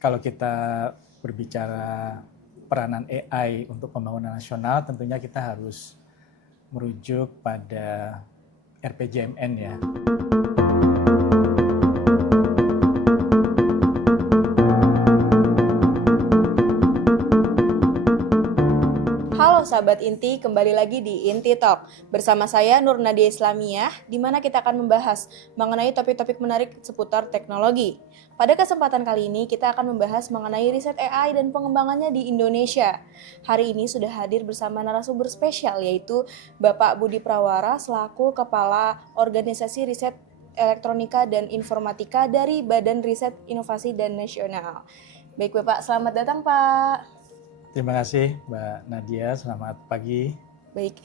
Kalau kita berbicara peranan AI untuk pembangunan nasional, tentunya kita harus merujuk pada RPJMN ya. Halo sahabat Inti, kembali lagi di Inti Talk. Bersama saya Nur Nadia Islamiyah, di mana kita akan membahas mengenai topik-topik menarik seputar teknologi. Pada kesempatan kali ini kita akan membahas mengenai riset AI dan pengembangannya di Indonesia. Hari ini sudah hadir bersama narasumber spesial yaitu Bapak Budi Prawara selaku Kepala Organisasi Riset Elektronika dan Informatika dari Badan Riset Inovasi dan Nasional. Baik Bapak, selamat datang Pak. Terima kasih Mbak Nadia, selamat pagi. Baik,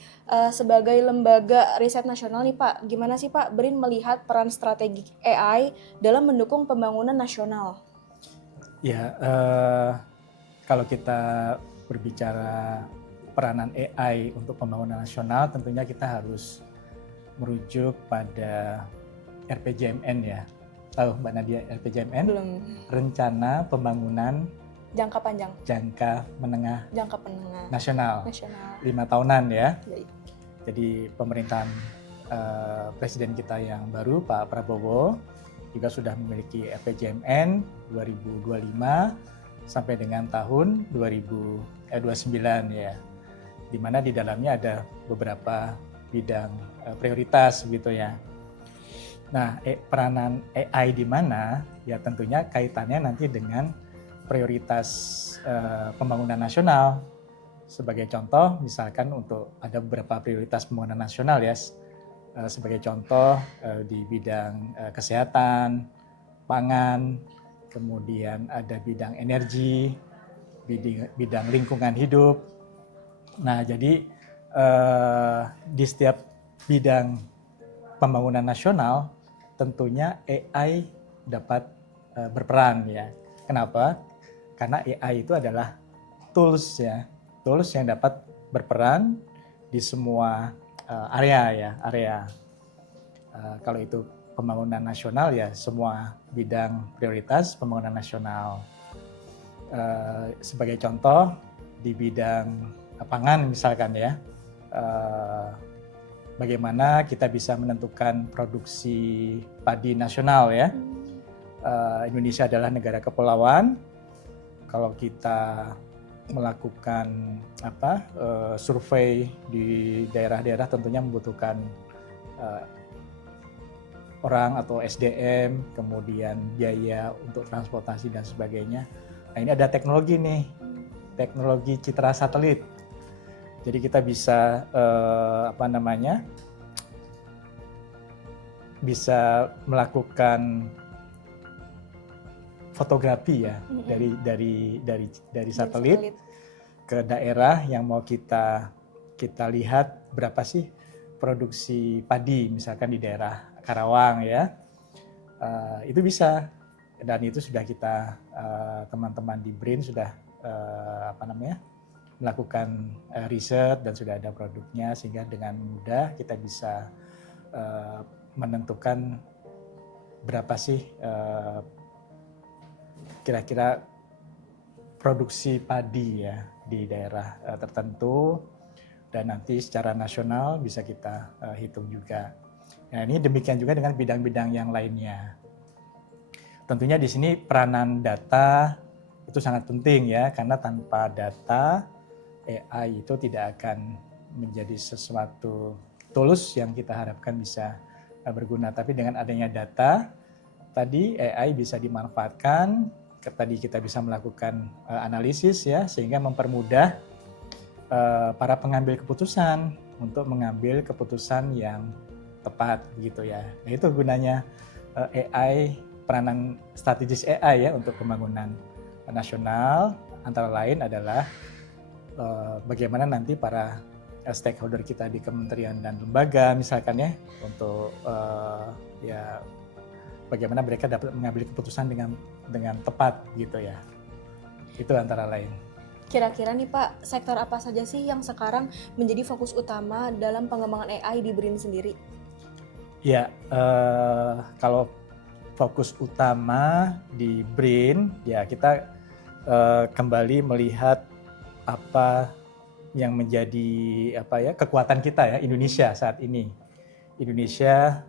sebagai lembaga riset nasional nih Pak, gimana sih Pak BRIN melihat peran strategi AI dalam mendukung pembangunan nasional? Ya, kalau kita berbicara peranan AI untuk pembangunan nasional, tentunya kita harus merujuk pada RPJMN ya. Tahu Mbak Nadia RPJMN? Belum. Rencana Pembangunan Jangka panjang, Jangka Menengah jangka penengah, Nasional. nasional. 5 tahunan ya. Baik. Jadi pemerintahan presiden kita yang baru Pak Prabowo juga sudah memiliki RPJMN 2025 sampai dengan tahun 2029 ya. Di mana di dalamnya ada beberapa bidang prioritas begitu ya. Nah, peranan AI di mana ya tentunya kaitannya nanti dengan prioritas pembangunan nasional. Sebagai contoh, misalkan untuk ada beberapa prioritas pembangunan nasional ya, sebagai contoh di bidang kesehatan, pangan, kemudian ada bidang energi, bidang lingkungan hidup. Nah, jadi di setiap bidang pembangunan nasional tentunya AI dapat berperan ya. Kenapa? Karena AI itu adalah tools ya, tools yang dapat berperan di semua area. Kalau itu pembangunan nasional ya semua bidang prioritas pembangunan nasional. Sebagai contoh di bidang pangan misalkan ya, bagaimana kita bisa menentukan produksi padi nasional ya. Indonesia adalah negara kepulauan. Kalau kita melakukan survei di daerah-daerah tentunya membutuhkan orang atau SDM, kemudian biaya untuk transportasi dan sebagainya. Nah, ini ada teknologi nih, teknologi citra satelit. Jadi kita bisa bisa melakukan fotografi ya dari satelit ke daerah yang mau kita lihat berapa sih produksi padi misalkan di daerah Karawang ya, itu bisa, dan itu sudah kita teman-teman di BRIN sudah melakukan riset dan sudah ada produknya sehingga dengan mudah kita bisa menentukan berapa sih kira-kira produksi padi ya di daerah tertentu, dan nanti secara nasional bisa kita hitung juga. Nah, ini demikian juga dengan bidang-bidang yang lainnya. Tentunya di sini peranan data itu sangat penting ya, karena tanpa data AI itu tidak akan menjadi sesuatu tools yang kita harapkan bisa berguna. Tapi dengan adanya data, tadi AI bisa dimanfaatkan. Tadi kita bisa melakukan analisis ya, sehingga mempermudah para pengambil keputusan untuk mengambil keputusan yang tepat gitu ya. Nah, itu gunanya AI, peranan strategis AI ya untuk pembangunan nasional, antara lain adalah bagaimana nanti para stakeholder kita di kementerian dan lembaga misalkan ya, untuk ya bagaimana mereka dapat mengambil keputusan dengan tepat gitu ya. Itu antara lain. Kira-kira nih Pak, sektor apa saja sih yang sekarang menjadi fokus utama dalam pengembangan AI di BRIN sendiri? Ya, kalau fokus utama di BRIN ya kita kembali melihat apa yang menjadi kekuatan kita ya Indonesia saat ini. Indonesia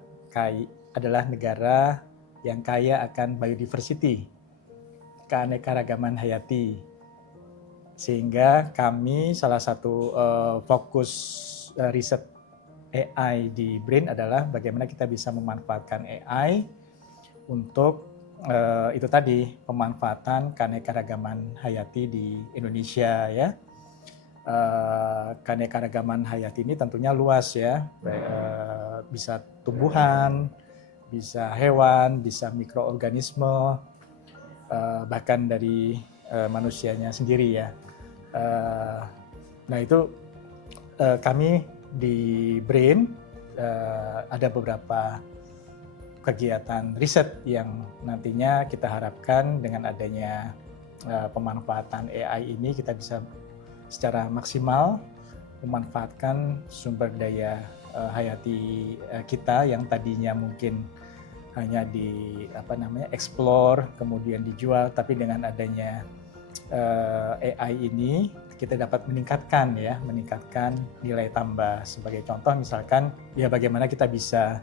adalah negara yang kaya akan biodiversity, keanekaragaman hayati. Sehingga kami salah satu fokus riset AI di BRIN adalah bagaimana kita bisa memanfaatkan AI untuk itu tadi pemanfaatan keanekaragaman hayati di Indonesia ya. Keanekaragaman hayati ini tentunya luas ya, bisa tumbuhan, bisa hewan, bisa mikroorganisme, bahkan dari manusianya sendiri ya. Nah itu kami di BRIN ada beberapa kegiatan riset yang nantinya kita harapkan dengan adanya pemanfaatan AI ini kita bisa secara maksimal memanfaatkan sumber daya hayati kita yang tadinya mungkin hanya explore kemudian dijual, tapi dengan adanya AI ini kita dapat meningkatkan nilai tambah. Sebagai contoh misalkan ya bagaimana kita bisa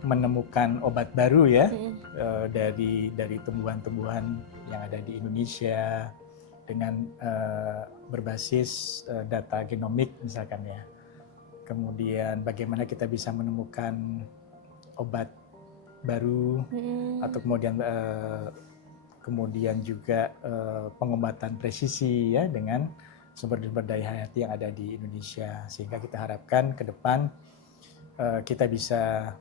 menemukan obat baru ya dari tumbuhan-tumbuhan yang ada di Indonesia dengan berbasis data genomik misalkan ya. Kemudian bagaimana kita bisa menemukan obat baru atau kemudian juga pengobatan presisi ya dengan sumber daya hayati yang ada di Indonesia, sehingga kita harapkan ke depan kita bisa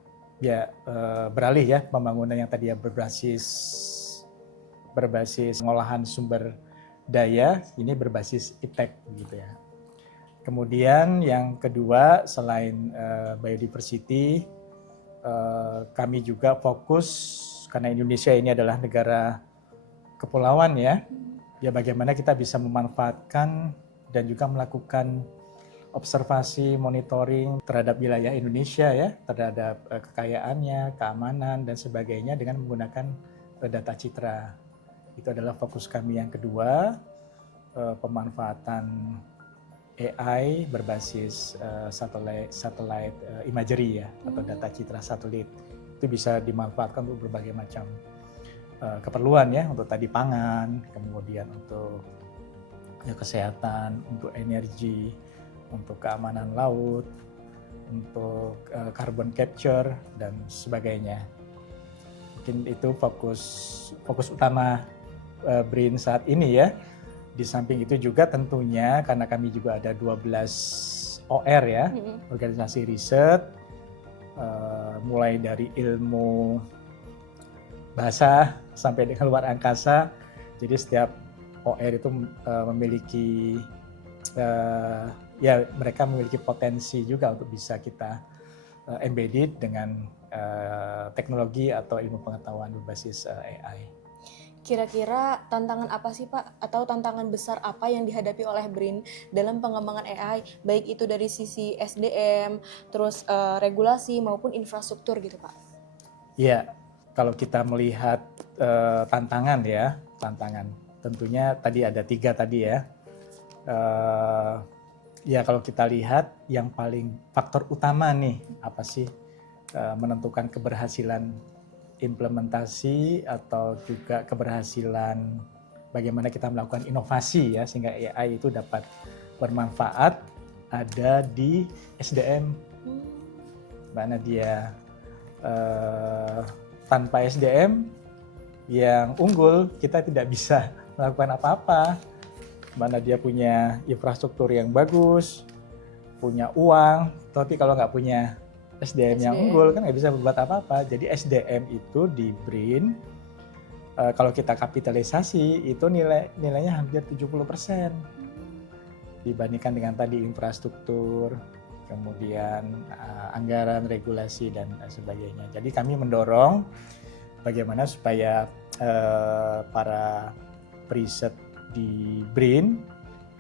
beralih ya pembangunan yang tadi ya berbasis pengolahan sumber daya ini berbasis iptek gitu ya. Kemudian yang kedua selain biodiversity, kami juga fokus karena Indonesia ini adalah negara kepulauan ya bagaimana kita bisa memanfaatkan dan juga melakukan observasi, monitoring terhadap wilayah Indonesia ya, terhadap kekayaannya, keamanan dan sebagainya dengan menggunakan data citra. Itu adalah fokus kami yang kedua, pemanfaatan AI berbasis satellite imagery ya, atau data citra satelit. Itu bisa dimanfaatkan untuk berbagai macam keperluan ya, untuk tadi pangan, kemudian untuk kesehatan, untuk energi, untuk keamanan laut, untuk carbon capture dan sebagainya. Mungkin itu fokus utama BRIN saat ini ya. Di samping itu juga tentunya karena kami juga ada 12 OR ya, organisasi riset, mulai dari ilmu bahasa sampai dengan luar angkasa. Jadi setiap OR itu memiliki mereka memiliki potensi juga untuk bisa kita embedded dengan teknologi atau ilmu pengetahuan berbasis AI. Kira-kira tantangan apa sih Pak, atau tantangan besar apa yang dihadapi oleh BRIN dalam pengembangan AI, baik itu dari sisi SDM, terus regulasi maupun infrastruktur gitu Pak? Iya, kalau kita melihat tantangan tentunya tadi ada 3 tadi ya. Kalau kita lihat yang paling faktor utama nih apa sih menentukan keberhasilan implementasi atau juga keberhasilan bagaimana kita melakukan inovasi ya sehingga AI itu dapat bermanfaat ada di SDM. Mbak Nadia, tanpa SDM yang unggul kita tidak bisa melakukan apa-apa. Mbak Nadia punya infrastruktur yang bagus, punya uang, tapi kalau nggak punya SDM yang unggul kan nggak bisa berbuat apa-apa. Jadi SDM itu di BRIN kalau kita kapitalisasi itu nilainya hampir 70% dibandingkan dengan tadi infrastruktur, kemudian anggaran, regulasi dan sebagainya. Jadi kami mendorong bagaimana supaya para periset di BRIN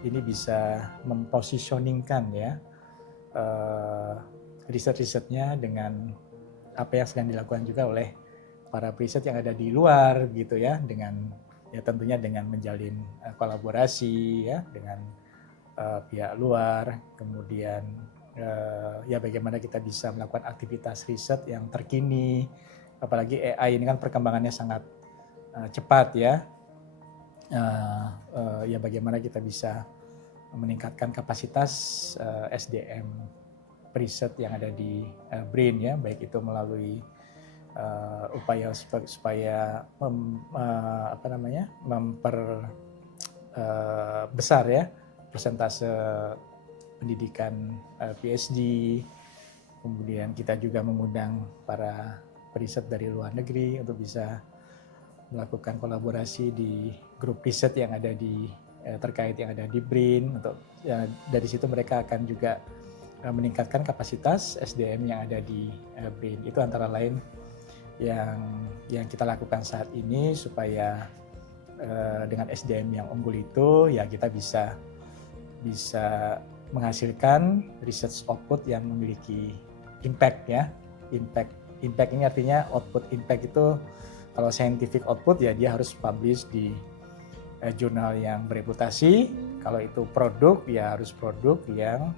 ini bisa mempositioningkan ya riset-risetnya dengan apa yang sedang dilakukan juga oleh para periset yang ada di luar gitu ya, dengan ya tentunya dengan menjalin kolaborasi ya dengan pihak luar, kemudian ya bagaimana kita bisa melakukan aktivitas riset yang terkini, apalagi AI ini kan perkembangannya sangat cepat ya. Ya bagaimana kita bisa meningkatkan kapasitas SDM riset yang ada di BRIN ya, baik itu melalui upaya supaya besar ya persentase pendidikan PhD, kemudian kita juga mengundang para periset dari luar negeri untuk bisa melakukan kolaborasi di grup riset yang ada di terkait yang ada di BRIN, untuk ya, dari situ mereka akan juga meningkatkan kapasitas SDM yang ada di BRIN. Itu antara lain yang kita lakukan saat ini supaya dengan SDM yang unggul itu ya kita bisa menghasilkan research output yang memiliki impact ya. Impact ini artinya output. Impact itu kalau scientific output ya dia harus publish di jurnal yang bereputasi. Kalau itu produk ya harus produk yang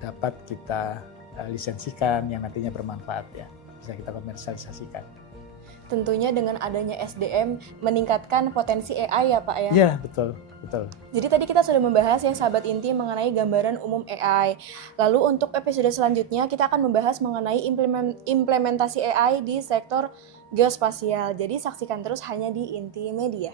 dapat kita lisensikan, yang nantinya bermanfaat ya, bisa kita komersialisasikan. Tentunya dengan adanya SDM meningkatkan potensi AI ya Pak ya? Iya, betul. Jadi tadi kita sudah membahas ya sahabat inti mengenai gambaran umum AI. Lalu untuk episode selanjutnya kita akan membahas mengenai implementasi AI di sektor geospasial. Jadi saksikan terus hanya di Inti Media.